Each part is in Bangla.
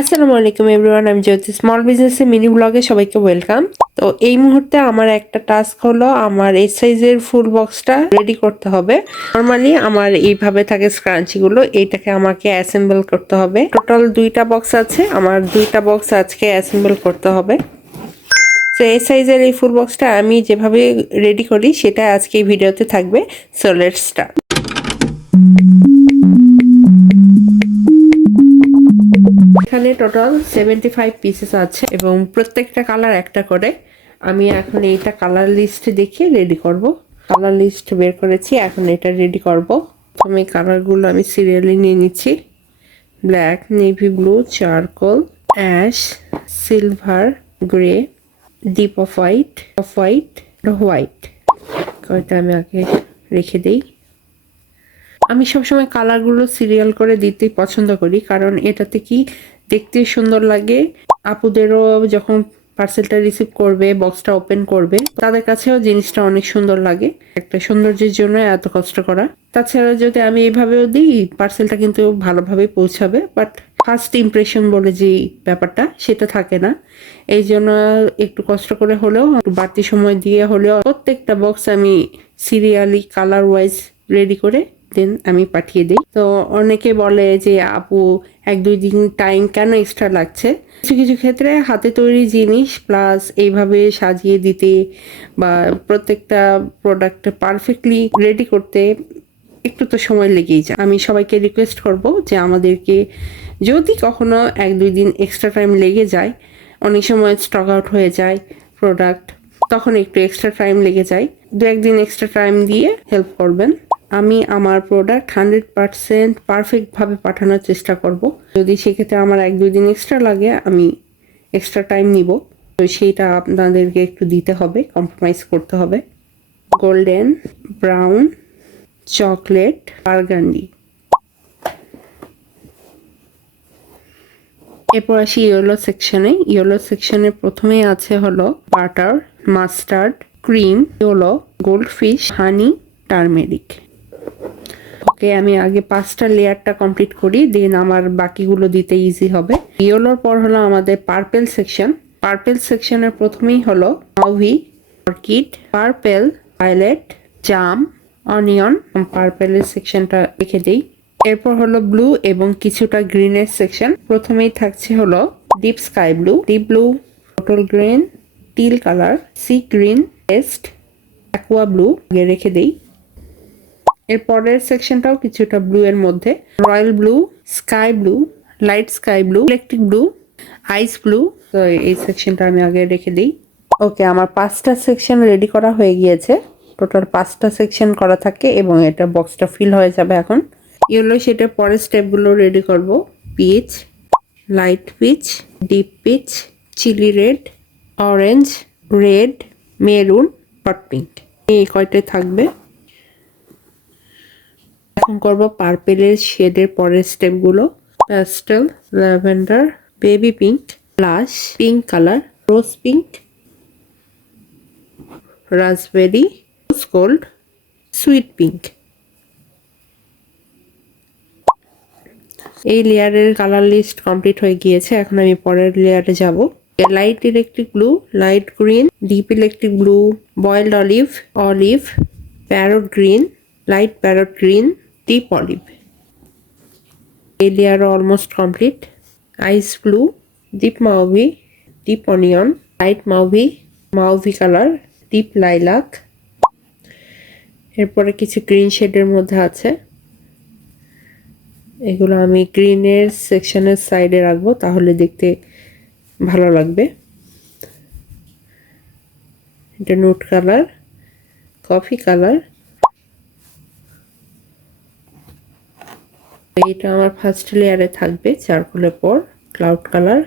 আসসালামু আলাইকুম এভরিওয়ান, আমি জ্যোতি। স্মল বিজনেসের মিনি ব্লগে সবাইকে ওয়েলকাম তো এই মুহূর্তে আমার একটা টাস্ক হলো, আমার এই সাইজের ফুল বক্সটা রেডি করতে হবে। নর্মালি আমার এইভাবে থাকে স্ক্রাঞ্চিগুলো এইটাকে আমাকে অ্যাসেম্বল করতে হবে। টোটাল দুইটা বক্স আছে, আমার দুইটা বক্স আজকে অ্যাসেম্বল করতে হবে। তো এই সাইজের এই ফুল বক্সটা আমি যেভাবে রেডি করি, সেটা আজকে এই ভিডিওতে থাকবে। So let's start total seventy five pieces আছে এবং প্রত্যেকটা কালার একটা করে। আমি এখন এইটা কালার লিস্ট দেখিয়ে রেডি করব। কালার লিস্ট বের করেছি, এখন এটা রেডি করব। প্রথমে কালারগুলো আমি সিরিয়ালি নিয়ে নিচ্ছি। Black navy blue charcoal ash silver grey deep off white off white white কয়টা আমি আগে রেখে দিই। আমি সবসময় কালারগুলো সিরিয়াল করে দিতেই পছন্দ করি, কারণ এটাতে কি দেখতে সুন্দর লাগে। আপুদেরও যখন পার্সেলটা রিসিভ করবে বক্সটা ওপেন করবে, তাদের কাছেও জিনিসটা অনেক সুন্দর লাগে। একটা সৌন্দর্যের জন্য এত কষ্ট করা। তাছাড়া যদি আমি এইভাবেও দিই পার্সেলটা কিন্তু ভালোভাবে পৌঁছাবে। বাট ফার্স্ট ইমপ্রেশন বলে যে ব্যাপারটা, সেটা থাকে না। এই জন্য একটু কষ্ট করে হলেও বাড়তি সময় দিয়ে হলেও প্রত্যেকটা বক্স আমি সিরিয়ালি কালার ওয়াইজ রেডি করে দেন আমি পাঠিয়ে দিই। তো অনেকে বলে যে, আপু, এক দুই দিন টাইম কেন এক্সট্রা লাগছে? কিছু কিছু ক্ষেত্রে হাতে তৈরি জিনিস প্লাস এইভাবে সাজিয়ে দিতে বা প্রত্যেকটা প্রোডাক্ট পারফেক্টলি রেডি করতে একটু তো সময় লেগেই যায়। আমি সবাইকে রিকোয়েস্ট করব যে, আমাদেরকে যদি কখনো এক দুই দিন এক্সট্রা টাইম লেগে যায়, অনেক সময় স্টক আউট হয়ে যায় প্রোডাক্ট তখন একটু এক্সট্রা টাইম লেগে যায়। দু একদিন এক্সট্রা টাইম দিয়ে হেল্প করবেন। আমি আমার প্রোডাক্ট হান্ড্রেড পারসেন্ট পারফেক্টভাবে পাঠানোর চেষ্টা করব। যদি সেক্ষেত্রে আমার এক দুই দিন এক্সট্রা লাগে, আমি এক্সট্রা টাইম নিব। তো সেইটা আপনাদেরকে একটু দিতে হবে কম্প্রোমাইজ করতে হবে। গোল্ডেন ব্রাউন চকলেট বার্গান্ডি এরপর আসি ইয়েলো সেকশনে ইয়েলো সেকশনে প্রথমেই আছে হলো butter mustard cream yellow goldfish honey turmeric okay আমি আগে পাঁচটা লেয়ারটা কমপ্লিট করি দেন আমার বাকিগুলো দিতে ইজি হবে। ইয়েলোর পর হলো আমাদের পার্পেল সেকশন পার্পেল সেকশনের প্রথমেই হলো মাউভি অর্কিড পার্পেল ভায়োলেট জাম অনিয়ন পার্পেলের সেকশনটা রেখে দিই। এরপর হলো ব্লু এবং কিছুটা গ্রিনের সেকশন প্রথমেই থাকছে হলো deep sky blue deep blue total green teal colour sea green test aqua blue রেখে দেই। এর পরের সেকশনটাও কিছুটা ব্লু এর মধ্যে। Royal blue sky blue light sky blue electric blue ice blue তো এই সেকশনটা আমি আগে রেখে দিই। ওকে আমার পাঁচটা সেকশন রেডি করা হয়ে গিয়েছে। টোটাল পাঁচটা সেকশন করা থাকে এবং এটা বক্সটা ফিল হয়ে যাবে এখন। ইয়েলো সেটার পরের স্টেপগুলো রেডি করব। Peach light peach deep peach chilli red orange red maroon hot pink এই কয়টাই থাকবে? এখন করব পার্পেলের শেডের পরের স্টেপগুলো pastel lavender baby pink blush pink colour rose pink raspberry rose gold sweet pink এই লেয়ারের কালার লিস্ট কমপ্লিট হয়ে গিয়েছে, এখন আমি পরের লেয়ারে যাব। Light electric blue light green deep electric blue boiled olive olive parrot green light parrot green deep olive এই layer almost complete ice blue deep mauve deep onion light mauve mauve colour deep lilac এরপরে কিছু গ্রিন শেডের মধ্যে আছে। এগুলো আমি গ্রিনের সেকশনের সাইডে রাখব, তাহলে দেখতে ভালো লাগবে। এটা নোট কালার কফি কালার এটা আমার ফার্স্ট লেয়ারে থাকবে, চারকোলের পর ক্লাউড কালার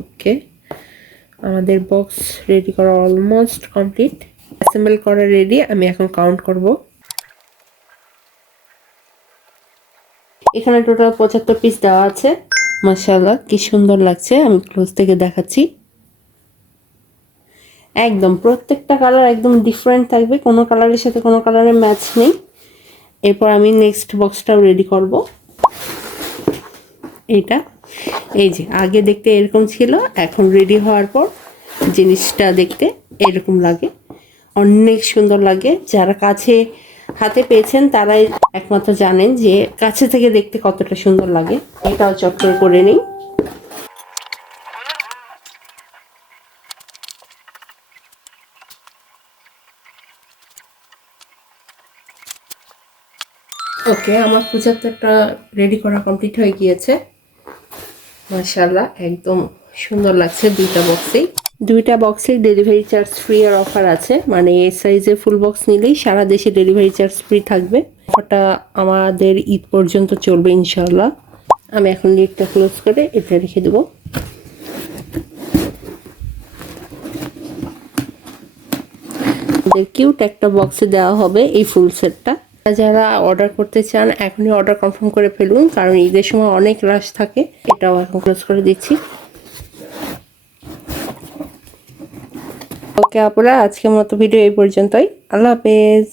ওকে আমাদের বক্স রেডি করা অলমোস্ট কমপ্লিট অ্যাসেম্বল করা রেডি আমি এখন কাউন্ট করব। এখানে টোটাল পঁচাত্তর পিস দেওয়া আছে। মাসাল্লাহ কি সুন্দর লাগছে। আমি ক্লোজ থেকে দেখাচ্ছি। একদম, প্রত্যেকটা কালার একদম ডিফারেন্ট থাকবে, কোনো কালারের সাথে কোনো কালারের ম্যাচ নেই। এরপর আমি নেক্সট বক্সটাও রেডি করব। এইটা, এই যে, আগে দেখতে এরকম ছিল, এখন রেডি হওয়ার পর জিনিসটা দেখতে এরকম লাগে। অনেক সুন্দর লাগে। যারা কাছে হাতে পেয়েছেন, তারাই একমাত্র জানেন যে কাছে থেকে দেখতে কতটা সুন্দর লাগে। এটাও চক্কর করে নিই। ওকে, আমার পঁচাত্তরটা রেডি করা কমপ্লিট হয়ে গিয়েছে। মাশাল্লাহ একদম সুন্দর লাগছে দুইটা বক্সেই দুইটা বক্সেই ডেলিভারি চার্জ ফ্রি আর অফার আছে। মানে এই সাইজের ফুল বক্স নিলেই সারা দেশে ডেলিভারি চার্জ ফ্রি থাকবে। ওটা আমাদের ঈদ পর্যন্ত চলবে ইনশাল্লাহ আমি এখন লিডটা ক্লোজ করে এটা রেখে দেবো। কিউট একটা বক্সে দেওয়া হবে এই ফুল সেটটা যারা অর্ডার করতে চান, এখনই অর্ডার কনফার্ম করে ফেলুন, কারণ ঈদের সময় অনেক রাশ থাকে। এটাও এখন ক্লোজ করে দিচ্ছি। ওকে আপনারা আজকের মতো ভিডিও এই পর্যন্তই। আল্লাহ হাফেজ।